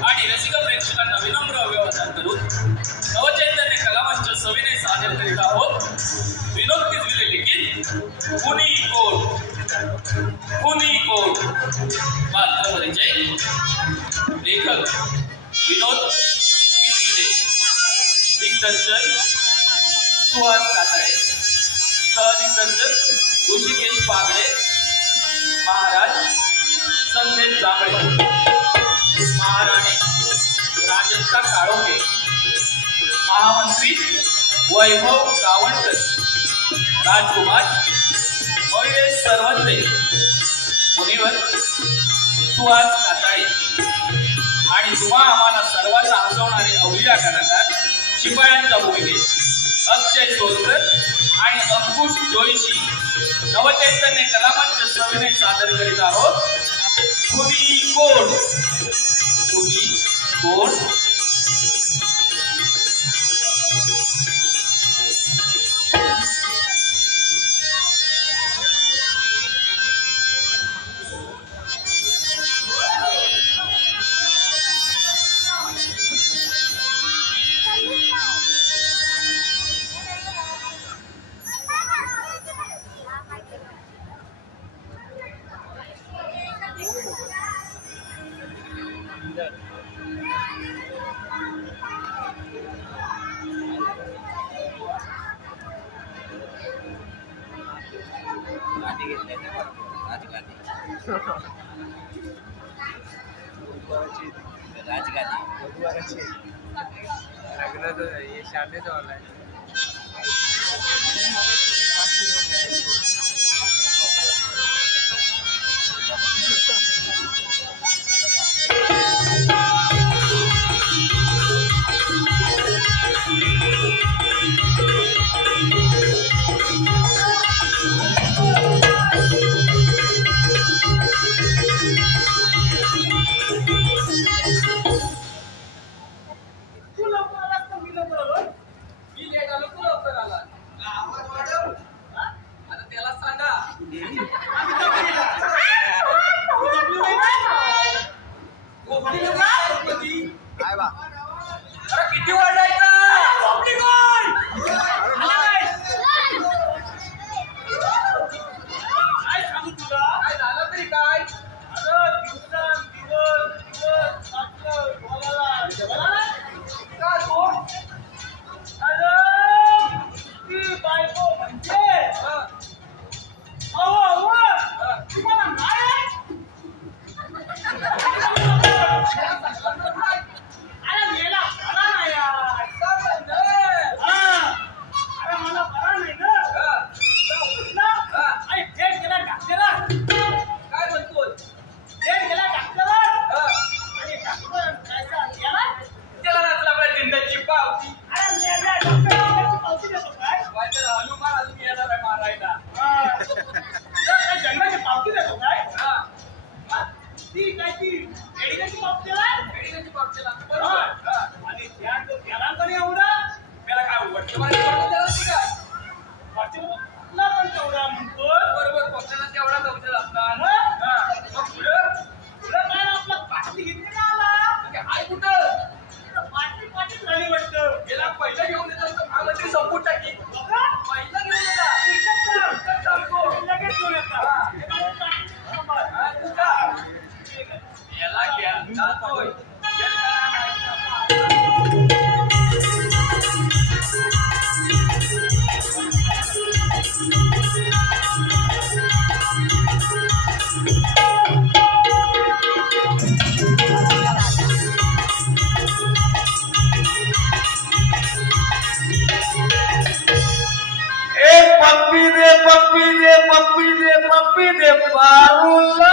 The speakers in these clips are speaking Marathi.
आणि रसिक प्रेक्षकांना विनम्र अभिवादन करून नवचैतन्य कलामंच सविनय सादर करीत आहोत विनोद किजविले लिखित कुणी कोण पात्र परिचय लेखक विनोद किजविले दिग्दर्शन सुहास कातळे सहदिग्दर्शक ऋषिकेश पागडे महाराज संदेश जांभळे महाराणी राजक्ता काळोखे महामंत्री वैभव गावणकर राजकुमार मयुरेश सरवंते मुनिवर सुहास कातळे आणि तुम्हा आम्हाला सर्वांना हसवणारे अवलिया कलाकार शिपायांच्या भूमिकेत अक्षय सोलकर आणि अंकुश जोईशी नवचैतन्य कलामंच सविनय सादर करीत आहोत कुणी कोण पप्पी दे पारूला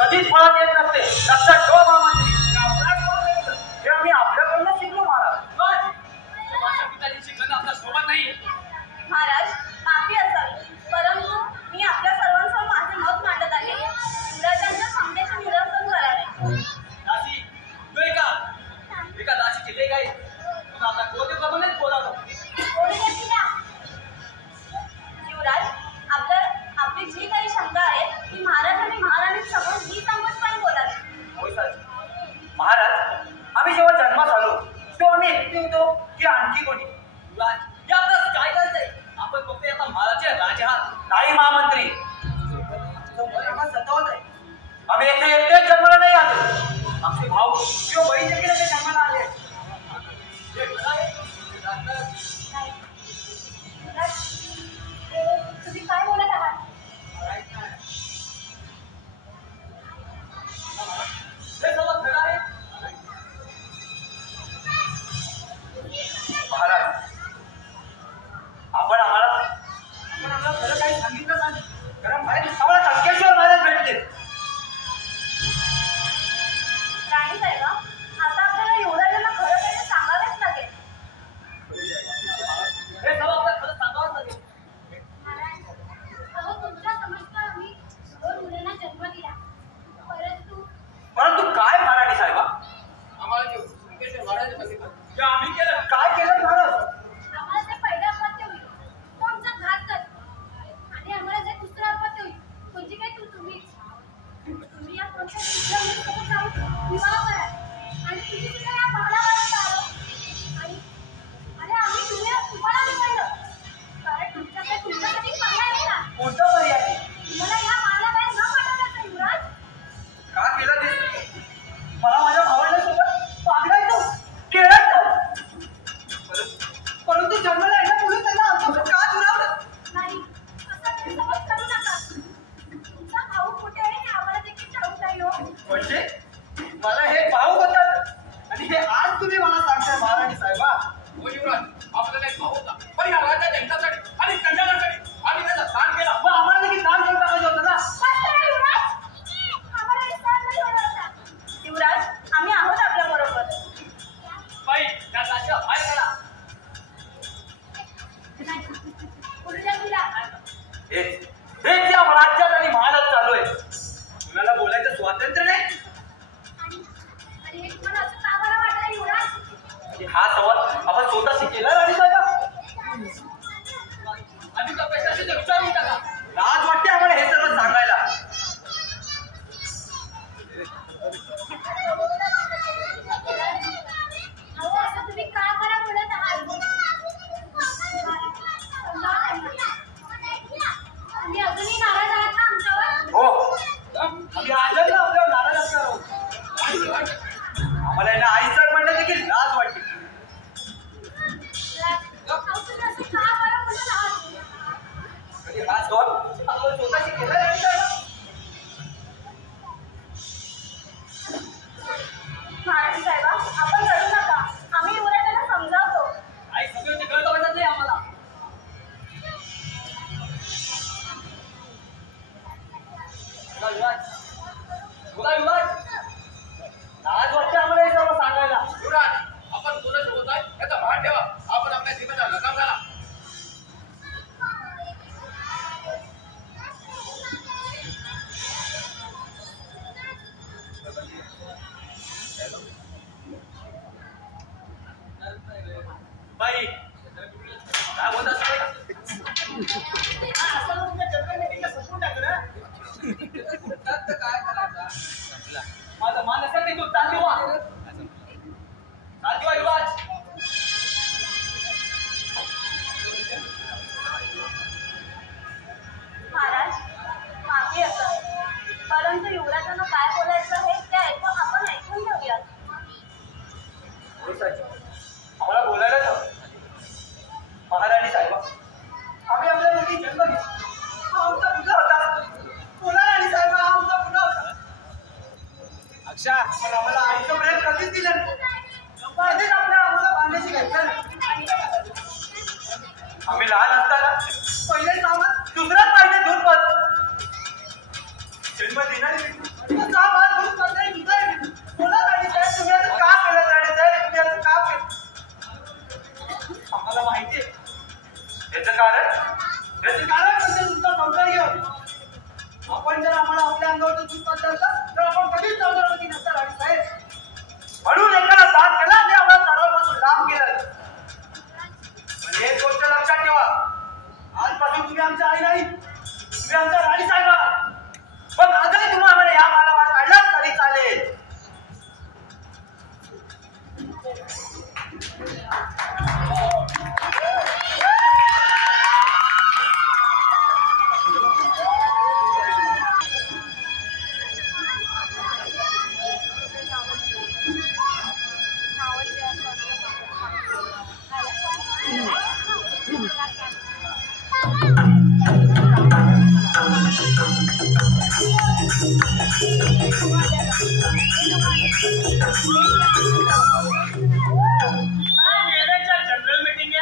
कधीच फळात येत नसते. लक्षात ठेवा महामंत्री. हे आम्ही आपल्याकडून शिकलो महाराज. माझ्या पिताजी शिकणं आपल्या सोबत नाही. महाराज माफी असावी, परंतु मी आपल्या सर्वांसमोर माझे मत मांडत आहे. युवराजांच्या क्षमतेचे निरसन करावे. दासी तू एका दासीची लेक आहे. तुला आपल्या कोटीप्रमाणेच बोलावं. युवराज, आपली जी काही शंका आहे ती महाराज आणि महाराणी समोर निसंकोचपणे बोलावी. होय साहेब. महाराज, आम्ही जेव्हा जन्मास आलो तेव्हा आम्ही एकटे होतो की आणखी कोणी? हे आपल्याला काय करायचंय? आपण फक्त आता महाराजचे राजे आहात. नाही महामंत्री, आम्हाला सतावत आहे. आम्ही एकटे जन्माला नाही आलो. आमचे भाऊ किंवा बहीण देखील ते जन्माला आले. हे खरं आहे? नाही. युवराज, तुम्ही काय बोलत आहात? हे सर्व खरं आहे? महाराज, आपण आम्हाला खरं काही सांगितलं नाही. कारण आम्हाला टक्केश्वर महाराज भेटले. राणी साहेब, आता आपल्याला युवराजांना खरं काही सांगावेच लागेल. हे सर्व आपल्याला खरं सांगावंच लागेल. अहो, तुमच्या समजता आम्ही 2 मुलांना जन्म दिला, परंतु काय महाराणी साहेबा? आम्हाला जे संकेश्वर महाराज सांगितलं ते आम्ही केलं. काय केलं महाराज? आम्हाला जे पहिलं अपत्य होईल तो आमचा घात कर, आणि आम्हाला जे दुसरं अपत्य होईल म्हणजे काय तुम्ही या कोणत्या दुसऱ्या मुलीसोबत जाऊन विवाह करा, आणि तुम्ही सुद्धा या महालावरच आलो, आणि आम्ही तुम्हाला निवडलं, कारण तुमच्यासाठी पर्याय आहे ना. कोणता पर्याय? तुम्हाला या महालाबाहेर न पाठवण्याचा युवराज. का केलं ते? मला माझ्या भावाला सोबत पागडायचं, खेळायचं. परंतु जन्माला येणं मुलं त्यांना आमच्यावर का दुरावलं? नाही, असं गैरसमज करू नका. तुमचा भाऊ कुठे आहे हे आम्हाला देखील ठाऊक नाही हो. म्हणजे मला हे भाऊ होतात आणि हे आज तुम्ही मला सांगताय महाराणी साहेबा? हो युवराज, आपल्याला एक भाऊ होता, पण या राजाच्या हितासाठी आणि कल्याणासाठी आम्ही त्याचा दान केला. मग आम्हाला देखील दान करून टाकायचं होतं ना. बस करा युवराज, आम्हाला विश्वास नाही होणार होता. युवराज, आम्ही आहोत आपल्या बरोबर. बाई त्या दासीला बाहेर काढा. बोलूया तुला. हेच या राज्यात आणि महालात चालू आहे. कुणाला बोलायचं स्वातंत्र्य नाही. आणि एक मला असं का बरं वाटलं युवराज? आणि हा सवाल आपण स्वतःशी केला राणी साहेबा? आम्ही त्या पैशाची विचारून टाका. लाज वाटते आम्हाला हे सर्व सांगायला. अहो, असं तुम्ही का बरं बोलत आहात? तुम्ही अजूनही नाराज आहात ना आमच्यावर? हो, आम्ही आजही आपल्यावर नाराज असणार आहोत. आम्हाला यांना आईसर म्हणणं देखील लाज वाटते. अहो, तुम्ही असं का बरं बोलत आहात? कधी हा सवाल आपण स्वतःशी केला राणी साहेबा? महाराणी साहेबा, आपण रडू नका. आम्ही युवराजांना समजावतो. आई सगळ्यांची गरज वाटत नाही आम्हाला. बोला युवराज, लाज वाटते आम्हाला हे सर्व सांगायला. युवराज, आपण कोणाशी बोलताय याचा भान ठेवा. आपण आपल्या जीवनाचा लगाम घाला. बाई काय बोलत असं तुमच्या जन्मदिनाला संपून टाकलं. काय करायचं? माझं मान असेल ते तू चाल देवा. चाल देवा युवराज. महाराज, माफी असावी, परंतु युवराजांना काय बोलायचं हे ते आपण ऐकून घेऊयात. आम्हाला बोलायलाच हवं. महाराणी साहेबा, आम्ही आपल्या मुली जन्म दिला. हा आमचा मुलगा होता. बोला राणी साहेबा, हा आमचा मुलगा होता. अक्षा, पण आम्हाला आईचं प्रेम कधीच दिलं नाही. कधीच आपल्या आम्हाला बांधायची घ्यायचं नाही. आम्ही लहान असताना पहिले सामान दुसऱ्याच पाहिजे दूध पाहत. जन्म देणारी व्यक्ती. तुमचा आवाज बहुत चाललाय तुझा. बोला राणी साहेब, तुम्ही असं का केलं राणी साहेब? तुम्ही असं का केलं? आम्हाला माहिती आहे याचं कारण म्हणजे तुमचा सौंदर्य. आपण जर आम्हाला आपल्या अंगावर दूध पाजलं असतं तर आपण कधीच सौंदर्यवती नसता राणी साहेब. म्हणून एकाला साथ केला आणि आम्हाला सर्वांपासून लांब केलं. पण एक गोष्ट लक्षात ठेवा, आजपासून तुम्ही आमच्या आई नाही, तुम्ही आमच्या राणी साहेब आहात. पण आजही तुम्हाला या मालावर काढलाच तरी चालेल. जनरल मीटिंग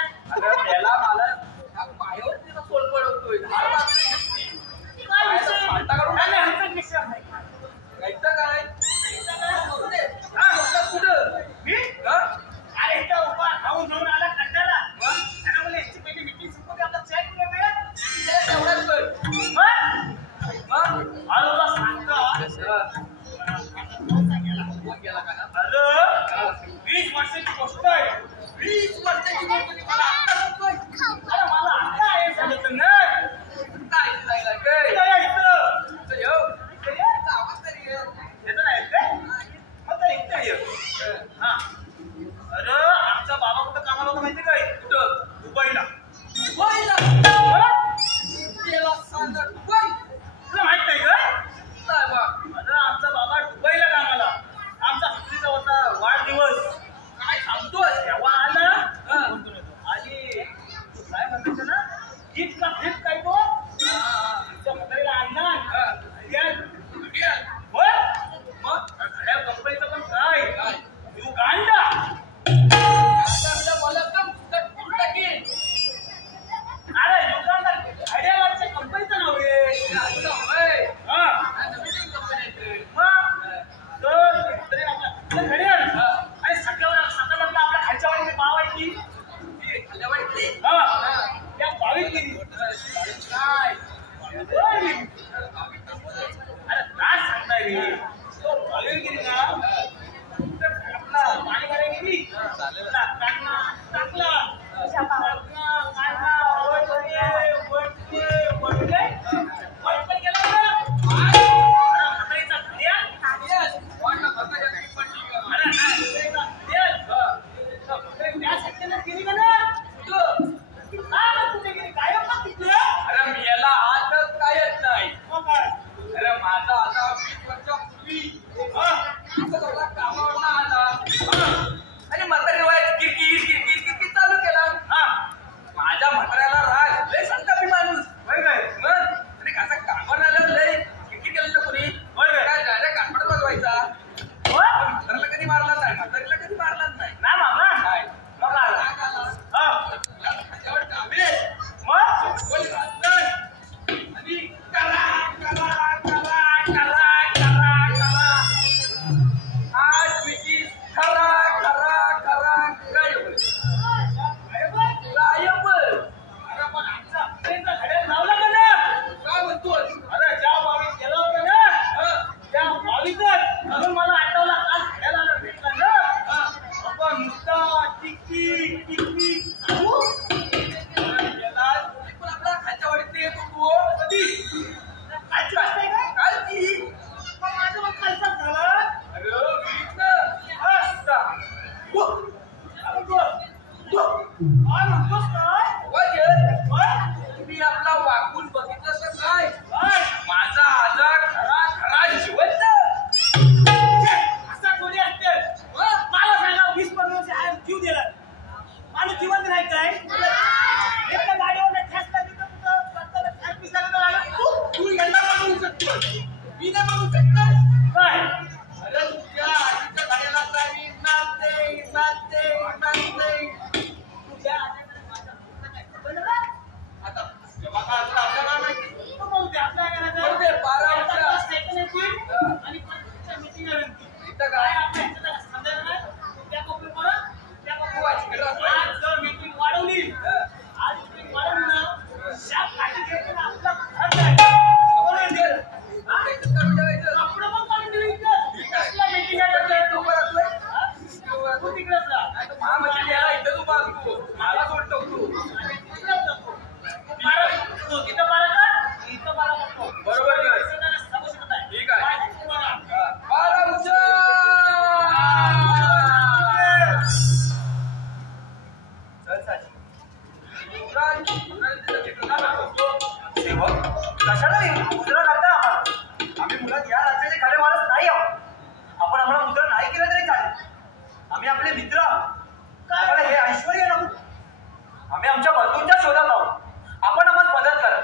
आम्ही आपले मित्र आम्हाला हे ऐश्वर्य नको आम्ही आमच्या बंधूंच्या शोधात आहोत आपण आम्हाला मदत करा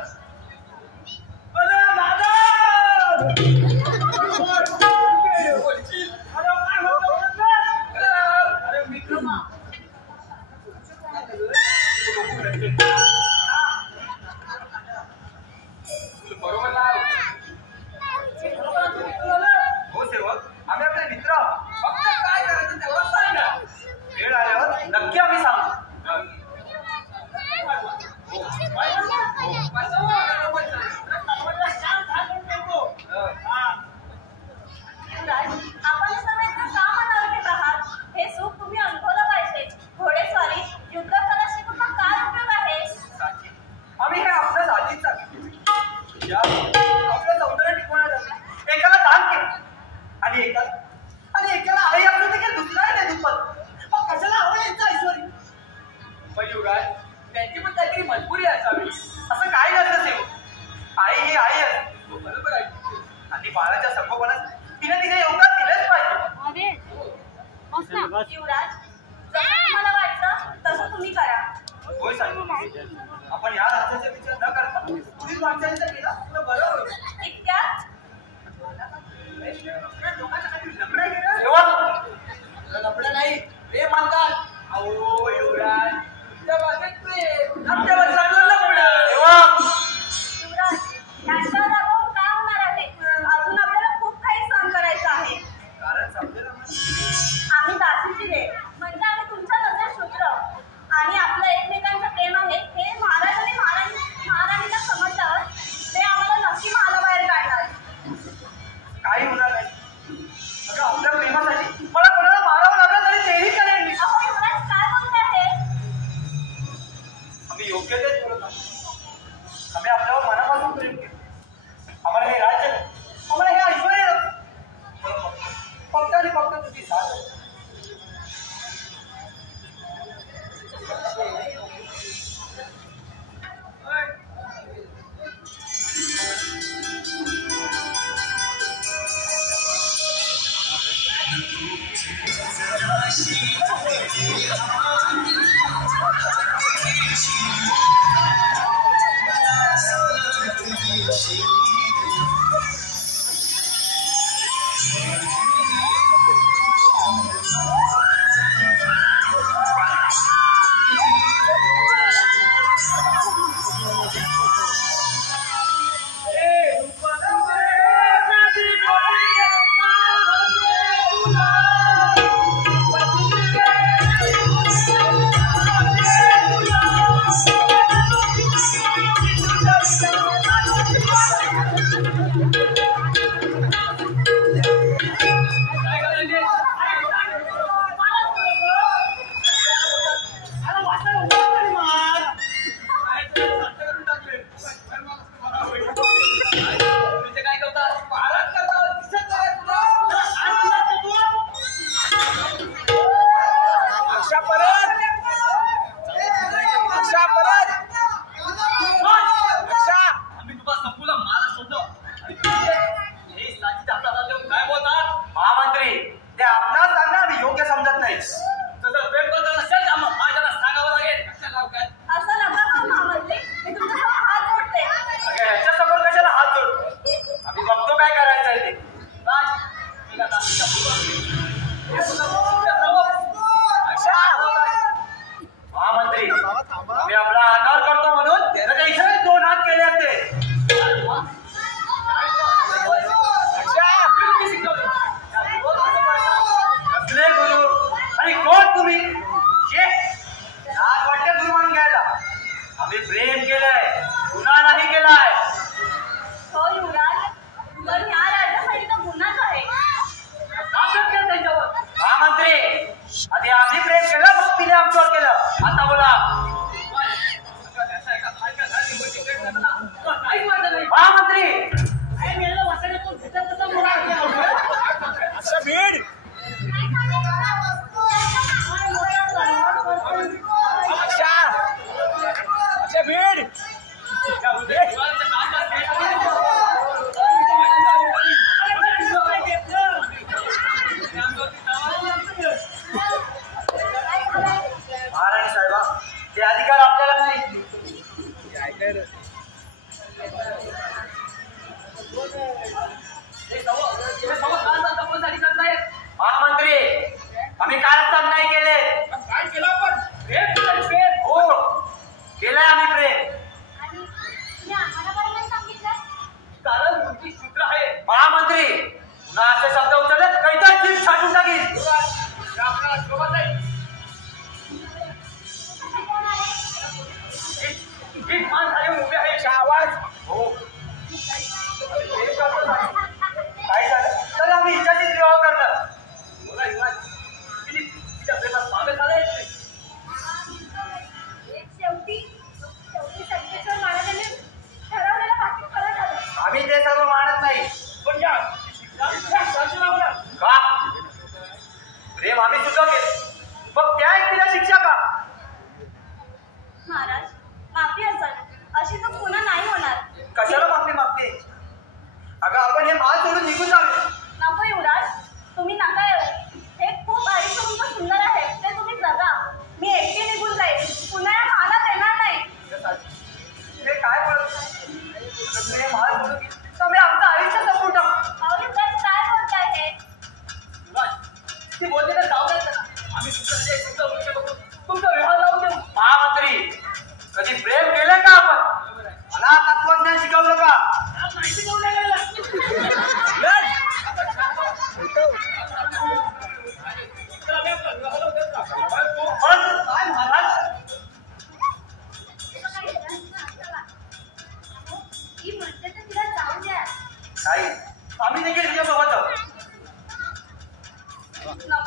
बरोबर ना हो सेवक आम्ही आपले मित्र आहोत फक्त काय करायचं तेव्हा सांगा वेळ आल्यावर नक्की आम्ही सांगू युवराज, आपण सगळे इतकं का मनावर घेत आहात? हे सुख तुम्ही अनुभवलं पाहिजे. घोडेस्वारी, युद्धकला शिकून मग काय उपयोग आहे? साची, आम्ही हे आपल्याच आधीच सांगितले ज्या आपलं सौंदर्य टिकवण्यासाठी एकाला दान केलं आणि एकाला आई आपलं देखील दुसऱ्याला नाही दुप्पट मग कशाला हवं यांचं ऐश्वर्य पण युवराज त्यांची पण काहीतरी मजबुरी असावी असं काही नसतं सेवक आई ही आई असते बरोबर आहे आणि बाळाच्या संगोपनात तिने तिने योगदान दिलंच पाहिजे युवराज, जसं तुम्हाला वाटतं तसं तुम्ही करा. होय साची आपण या राज्याचा विचार न करता पुढील वाटचालीचा केला तर बरं होईल इतक्यात लग्न केलं सेवक लपडं नाही प्रेम म्हणतात अहो युवराज तुमच्या भाषेत प्रेम आमच्या भाषेत चांगलं लपडं सेवक युवराज, यांच्यावर रागावून काय होणार आहे? अजून आपल्याला खूप काही सहन करायचं आहे. कारण समजेल आम्ही दासीची रे म्हणजे आम्ही तुमच्या नजर शूद्र आणि आपलं एकमेकांचं प्रेम आहे हे महाराज आणि महाराणीला समजल्यावर ते आम्हाला नक्की महालाबाहेर काढणार. काही होणार नाही अगं आपल्या प्रेमासाठी मला कोणाला मारावं लागलं तरी तेही करेन मी अहो युवराज, काय बोलताय? आम्ही योग्य तेच बोलत आहोत आम्ही आपल्यावर मनापासून प्रेम केलं आम्हाला हे राज्य आम्हाला हे ऐश्वर्य नको. फक्त आणि फक्त तुझी साथ आहे.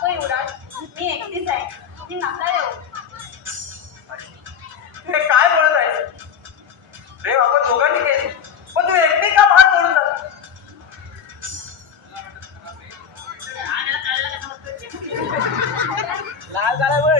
नको युवराज, मी एकटीच आहे. तुम्ही नका येऊ. हे काय बोलत आहे? प्रेम आपण दोघांनी केली, पण तू एकटी का भार सोडून जात? लाल झाला बघ.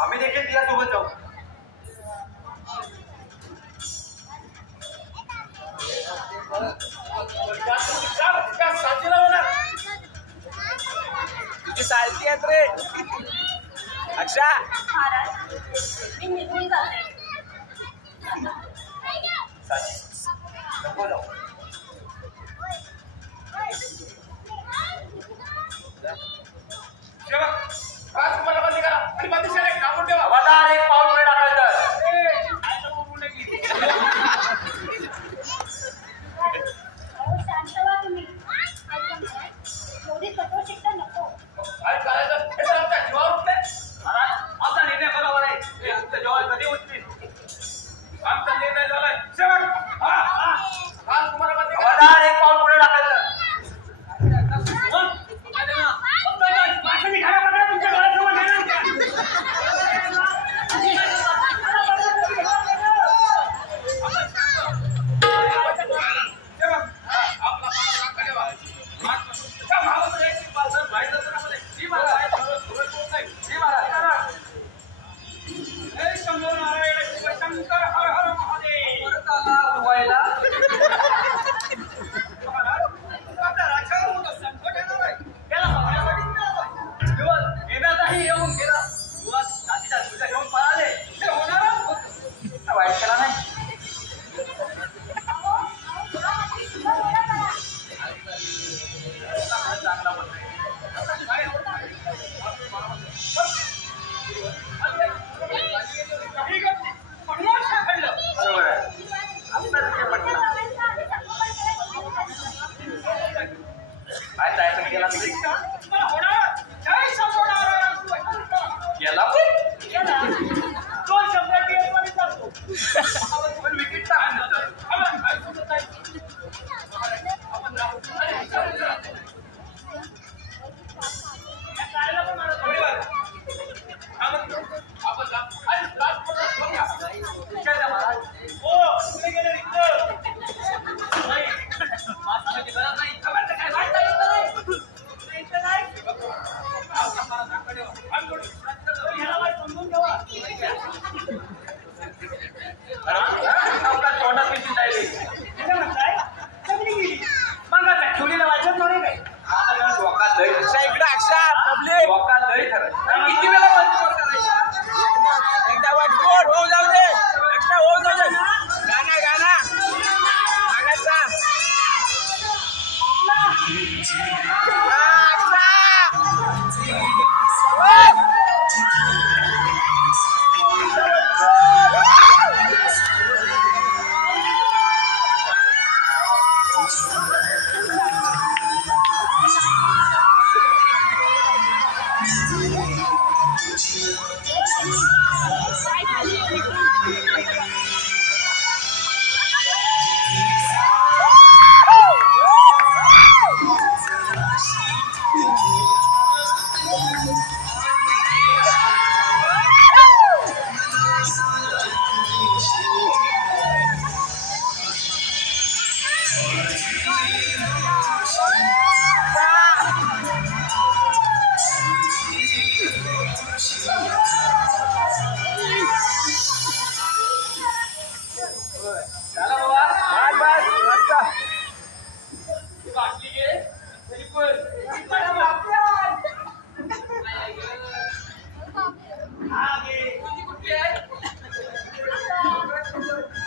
आम्ही देखील तिच्यासोबत जाऊ. तुझी सारखी आहेत रे अक्षा. महाराज, मी निघून जाते. नको जाऊ. खबरदार, एक पाऊल पुढे टाकायचं. शांत व्हा तुम्ही. एवढी कठोर शिक्षा नको. आपला निर्णय बरोबर आहे. तुमच्या जेव्हा कधी उठतील आमचा निर्णय झालाय. खबरदार, एक पाऊल पुढे टाकायचं.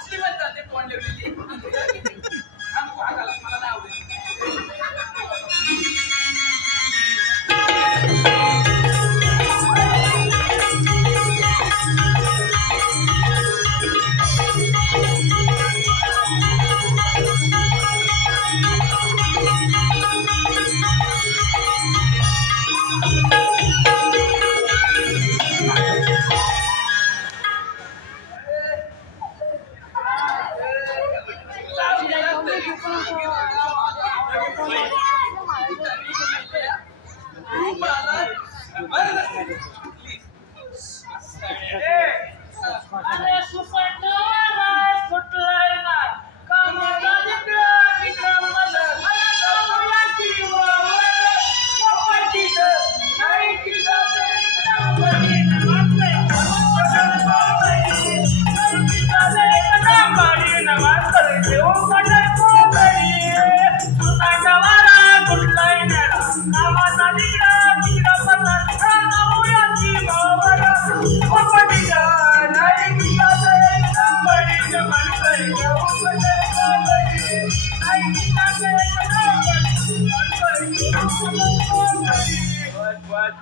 श्रीमंत ते तोंड ठेवलेली. मला नाही आवडत.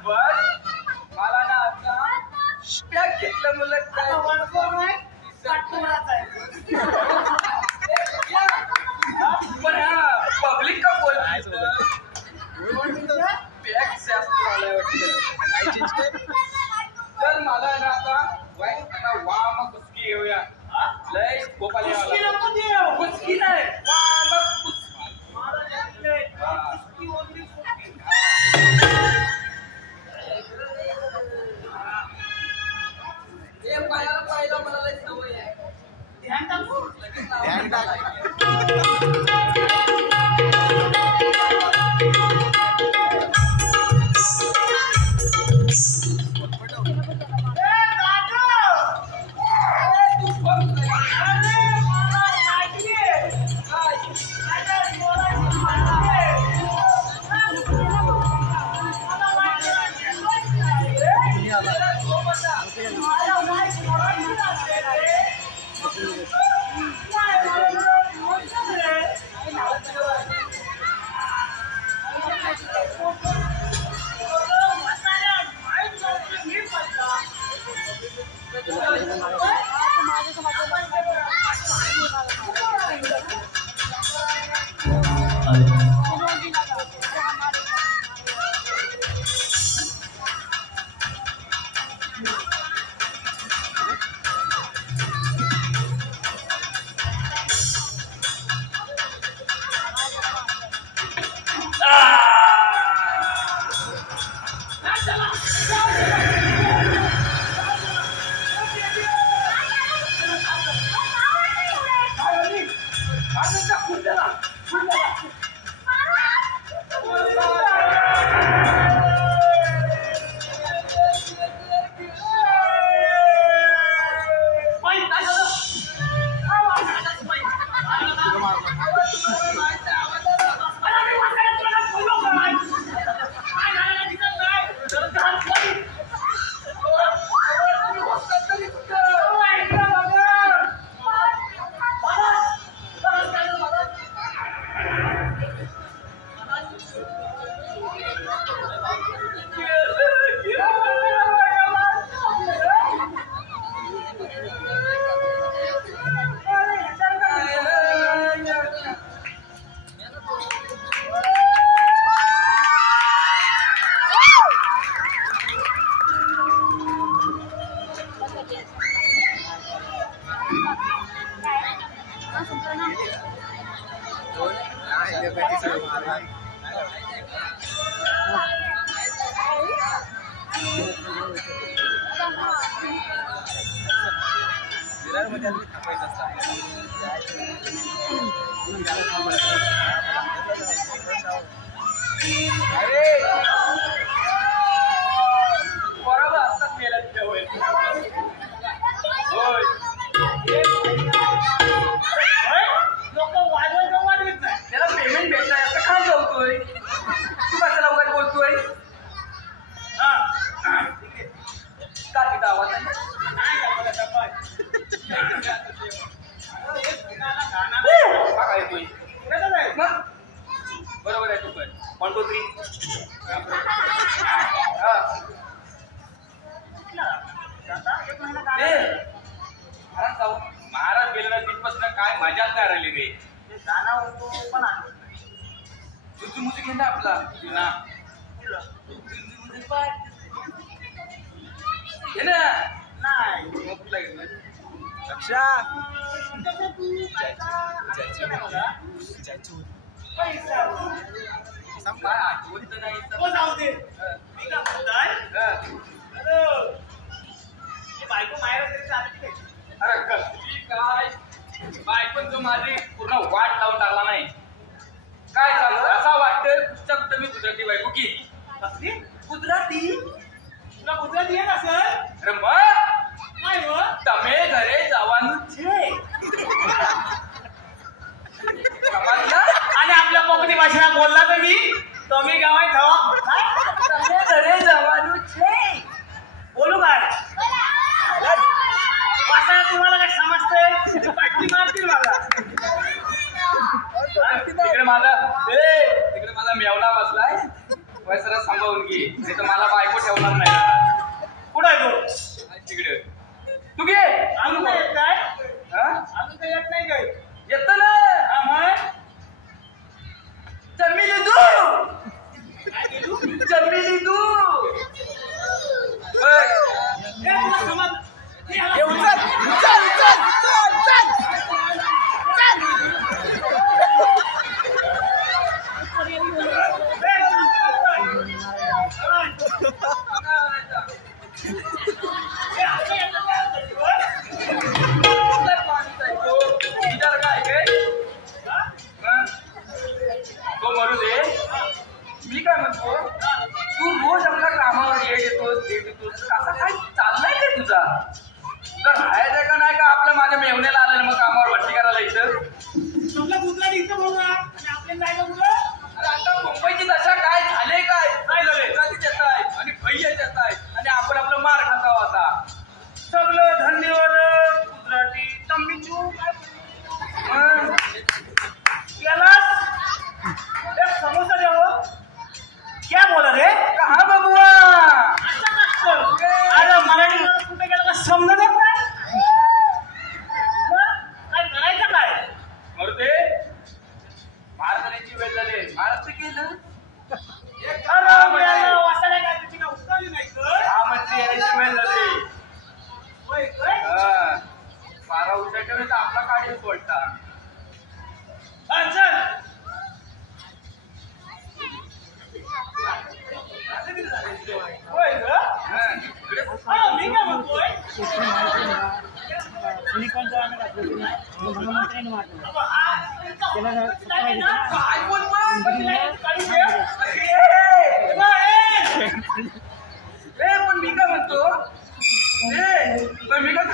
मला ना आता पॅक घेतलं मुलं काय पब्लिक का बोलायचं पॅक जास्त मला वाटतं तर मला ना आता वा मग कुचकी घेऊया लय गोपाल कुचकी नाही वा मग पाहिलं मला लय सवय आहे ध्यान टाकू ध्यान बरोबर आहे तू पण 1 2 3 महाराज गेले ना तिथपासून काय मजाच नाही राहिली रे गाणं होतो पण तुझी मुझी घेणं आपला ना नाही अक्षा कसं तू काय पैसा काय आठवत नाही हो जाऊ दे मी का बोलताय अरे ही बायको माहेर तरी चालती काय अरे कसली काय बायकोन जो माझी पूर्ण वाट लावून टाकला नाही काय चालू असा वाटतं कुठच्या कुठं मी गुजराती बायको की कसली गुजराती तुला गुजराती येत असेल अरे मग काय हो તમે ઘરે જવાનું છે समजलं आणि आपल्या कोकणी भाषेत बोलला तर मी तुम्ही गावाय खावा તમે ઘરે જવાનું છે बोलू काय भाषा तुम्हाला काय समजतंय पाठी मारतील मला तिकडे माझा मेवणा बसलाय वैसरा सांभाळून घे नाही तर मला बायको ठेवणार नाही कुठं आहे तो तिकडे तू घे अजून काय येत काय हा अजून काही येत नाही काय येत ना हा मग जमिली तू जमिली तू तुला समज तो मरू दे मी काय म्हणतो तू रोज आपल्या कामावर येतोस असं काय चाललंय रे तुझा तर राहायचं का नाही का आपलं माझ्या मेवण्याला आलं मग कामावर भरती करायला इथं तुला गुजरात इथं बोलू आणि आपल्याला जायला कुठं अरे आता मुंबईची दशा काय झाले काय झाले जातीच येत आहे आणि भैया येत आहे आणि आपण आपलं मार खाता आता सगळं धन्यवाद गुजराती तम्मीचू यालाच एक समोसा द्यावं क्या बोला रे कहा बबुआ अरे मराठी कुठे गेलं का समजत नाही काय करायचं काय मरुदे महाराजांची वेळ झाली महाराज केलं अरे वासायला काय त्याची का उचलली नाही तर हा मंत्री यायची वेळ झाली होय काय 12 उशाच्या वेळेस आपला काढील बोलता चल होय ग मी काय म्हणतोय काय बोलतो पण मी काय म्हणतो पण मी काय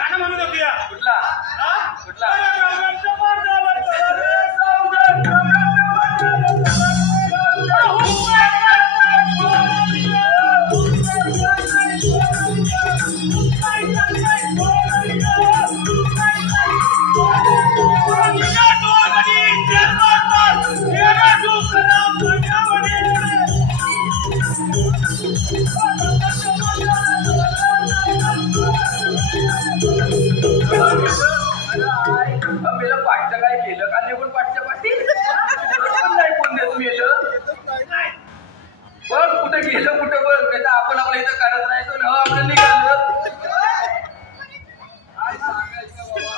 अरे म्हणून होती मेलं पाठचं काय केलं का निघून पाठच्या पाठी नाही कोण देत मेलं बघ कुठं गेलं कुठं बघ नाही तर आपण आपल्या इथं करत राहायचो ना आपलं निघालं काय सांगायचं बाबा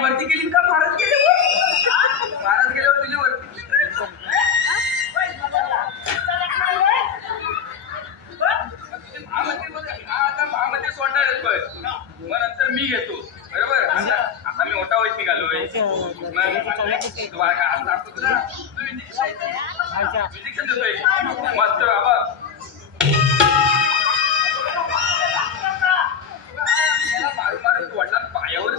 वरती गेली का महाराज गेल्यावर महाराज गेल्यावर तुझी वरती आता महामंत्री सोडणार आहेत पण मग नंतर मी घेतो बरोबर आता मी मोठा वयस निघालोय इंजेक्शन देतोय मस्त बाबा मारून मारून वडला पायावर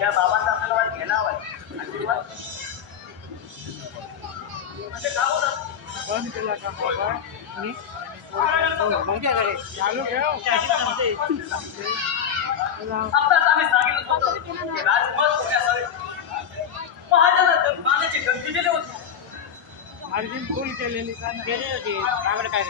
त्या बाबांचा आपल्याला वाट घेणं हवं आत्ताच आम्ही सांगितलं होतं राजमहल होण्यासाठी महाराजांना बांधण्याची धमकी दिली होती अर्जुन फोन केलेली गेले होते काय काय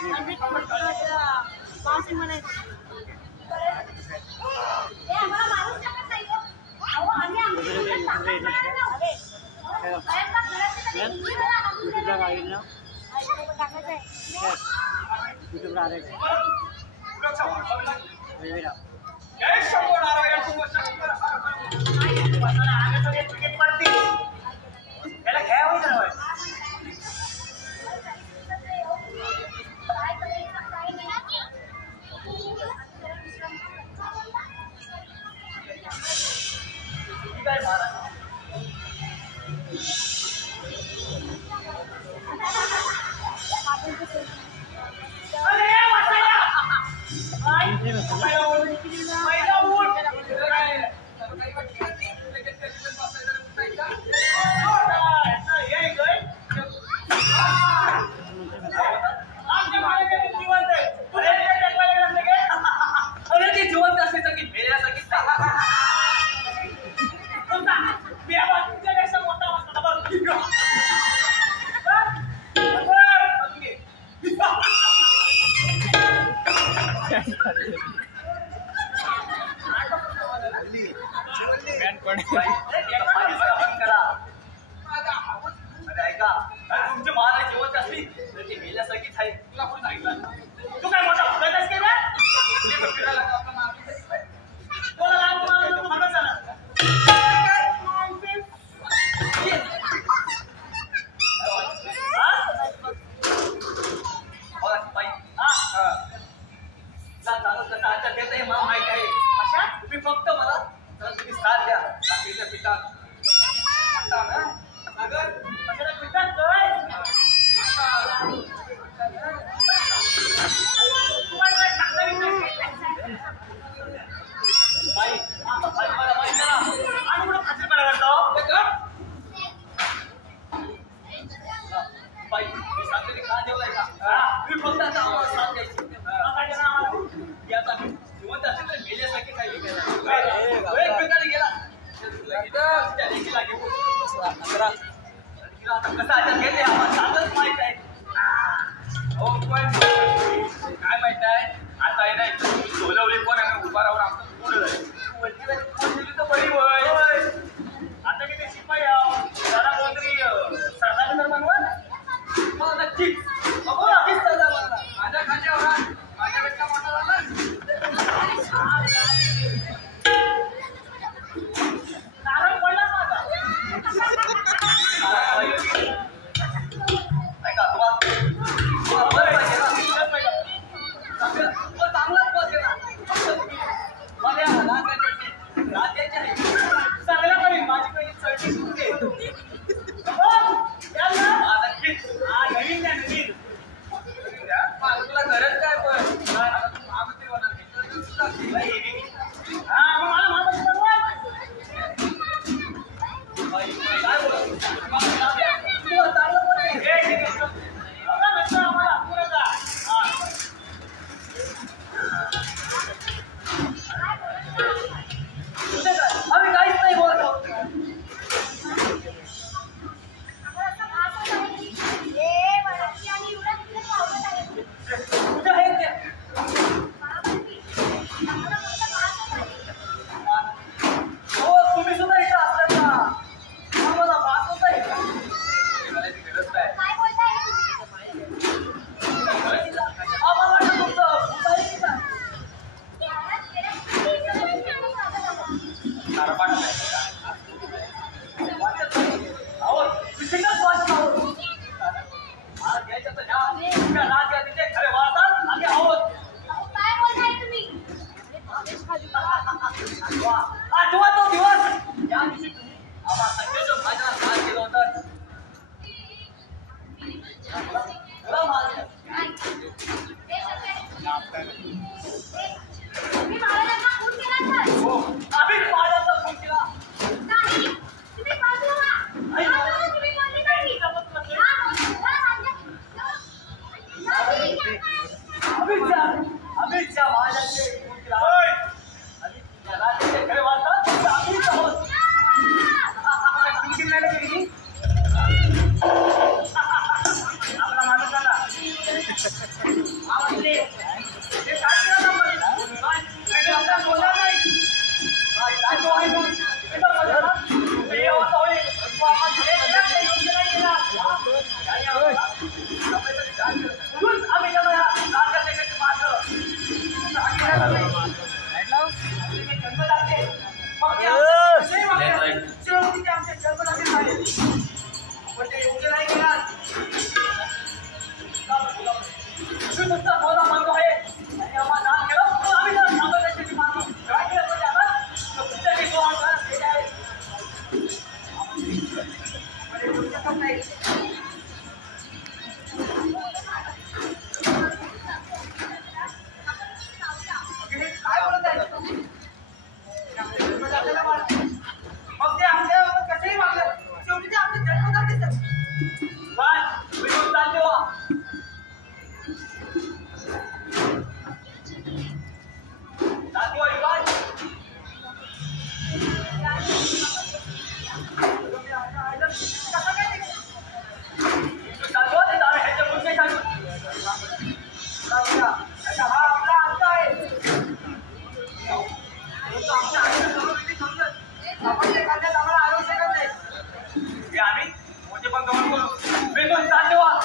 याला घ्यावं ना काय कधी का जेवलाय का मी फक्त आता आम्हाला साथ द्यायची आम्हाला याचा जिवंत असेल तर मेल्यासारखे काही एकमेकाने गेला आता कसं आता गेले आम्हाला चांगलंच माहित आहे हो पण काय माहित आहे आता आहे नाही सोलवली पण आम्ही उभा राहून आमचं पुढे जाईल तर बरी होय आता किती शिपाई जरा कोणतरी सरदार तर बनवा मला नक्कीच बघू आधीच सरदार बनवा माझ्या खात्यावर माझ्यापेक्षा मोठा झाला नारळ पडलाच माझा ऐका चांगलाच बस आहे ना मला राज्याचे आहे चांगला करेन माझी पहिली चढणी सुटते नक्कीच नवीन द्या नवीन तुला गरज काय पण हा मग मला माझं काय बोलत तुला चांगलं पण आहे आम्हाला पुढे जा आम्ही काहीच नाही बोलत आहोत कुठे आहेत त्या हो तुम्ही सुद्धा इथं असतात का आम्हाला भात होत आहे गरज काय काय बोलताय आम्हाला वाटतं तुमचं भूत आहे की काय नारपाट अहो विषयच वाचत आहोत आज घ्यायचं तर घ्या त्या राज्यात तिथे खरे वाळतात आम्ही आहोत काय बोलताय तुम्ही आठवा तो दिवस या दिवशी तुम्ही आम्हाला सगळ्याच्या भाजनात साथ केलं होतं तुला मारलं तुम्ही महाराजांना खून केला तर हो आम्हीच महाराजांचा खून केला नाही तुम्ही बाजूला व्हा. बाजूला तुम्ही बोलले नाही. हा, नाही. अमितच्या महाराजांचे खून केला आणि त्या राज्याचे खरे वाळतात फक्त आम्हीच आहोत तुमची नाही केली आपला माणूस आला आवडले हे काय केलं ना मला? काय? हे आपल्याला बोलणार नाही काय तो आहे तो? हे तर बोलला ना? हे असं होईल. तो आपण हे योग्य नाही केला. काय आहे? म्हणून आम्ही त्याला या राज्याचे काही मारलं. जन्मदाते. मग ते आमचे कसेही वागले. शेवटी ते आमचे जन्मदाते झाले. पण ते योग्य नाही केला. तुम्ही नुसता बोला मानतो आहे आणि आम्हाला दान केलं म्हणून आम्ही त्याला सांगत त्याची मानतो काय केलं म्हणजे आता तुमच्याकडे तो आमचा हे आहे आणि तुमच्याकडे नाही काय बोलत आहे जन्मदात्याला मारतो मग ते आमच्यावर कसेही वागलं शेवटी ते आमचे जन्मदातेच आहेत काय तुम्ही मग चालले व्हा मोठे पण गमन करू वेगळं चालले व्हा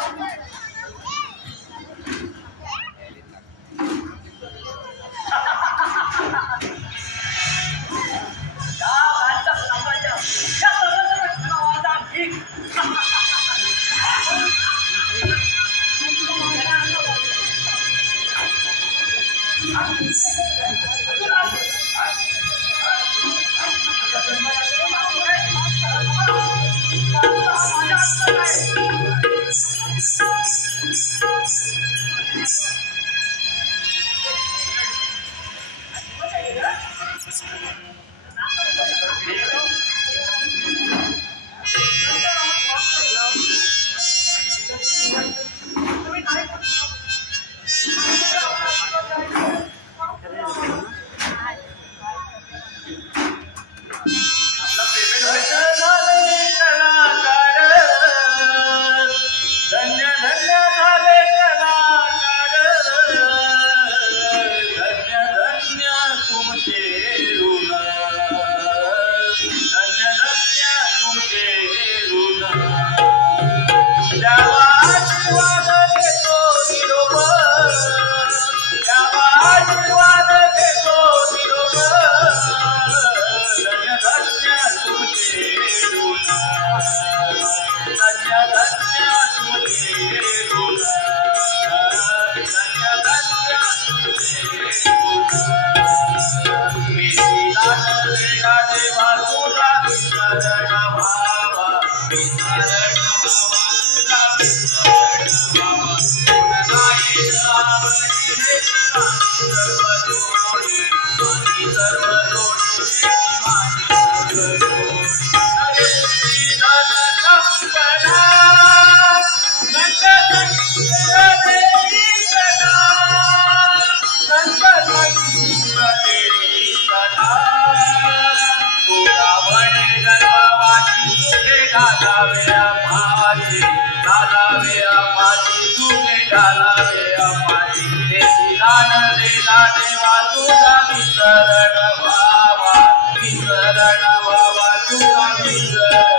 विसरण व्हावा तुझा विसरण